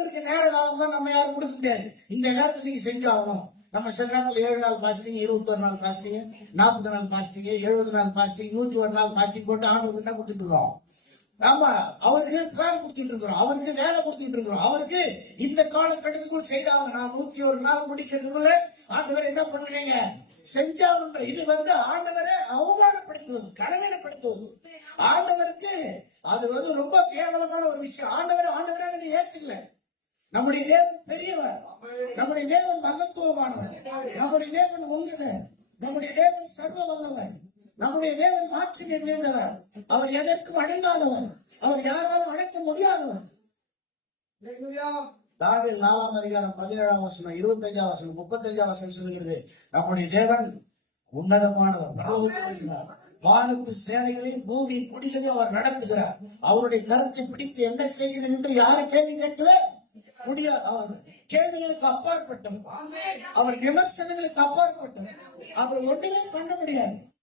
ஆண்டவருக்கு நேர காலம் தான் நம்ம யாரும் கொடுக்க முடியாது. இந்த நேரத்தில் நீங்க செஞ்சாகணும். நம்ம சில நேரத்தில் 7 நாள் பாஸ்டிங், 21 நாள் பாஸ்டிங், 40 நாள் பாஸ்டிங், 70 நாள் பாஸ்டிங், 101 நாள் பாஸ்டிங் போட்டு ஆண்டவருக்கு என்ன கொடுத்துட்டு இருக்கோம்? நாம அவருக்கு பிளான் கொடுத்துட்டு இருக்கிறோம், அவருக்கு வேலை கொடுத்துட்டு இருக்கிறோம், அவருக்கு இந்த காலகட்டத்துக்குள் செய்தாங்க. நான் 101 நாள் முடிக்கிறதுக்குள்ள ஆண்டவர் என்ன பண்ணுறீங்க செஞ்சாங்க. இது ஆண்டவரை அவமானப்படுத்துவது, கனவீனப்படுத்துவது. ஆண்டவருக்கு அது ரொம்ப கேவலமான ஒரு விஷயம். ஆண்டவரை நீ ஏத்துக்கல. நம்முடைய தேவன் பெரியவர், நம்முடைய தேவன் மகத்துவமானவர், நம்முடைய தேவன் உங்கவர், நம்முடைய தேவன் சர்வ வல்லவர், நம்முடைய தேவன் மாட்சிமை நிறைந்தவர். அவர் எதற்கும் அடங்காதவர், அவர் யாராலும் அழைக்க முடியாதவர். தாவீது 4ஆம் அதிகாரம் 17ஆம் வசனம், 25ஆம் வசனம், 35ஆம் வசனம் சொல்லுகிறது, நம்முடைய தேவன் உன்னதமானவர், பரலோகத்தில் இருக்கிறார், வானத்து சேனைகளையும் பூமியின் குடிகளையும் அவர் நடத்துகிறார். அவருடைய கருத்தை பிடித்து என்ன செய்கிறது என்று யாரும் கேள்வி கேட்கவே முடியாது. அவர் கேள்விகளுக்கு அப்பாற்பட்டவர், அவர் விமர்சனங்களுக்கு அப்பாற்பட்டவர், அவர் ஒன்றுமே பண்ண முடியாது.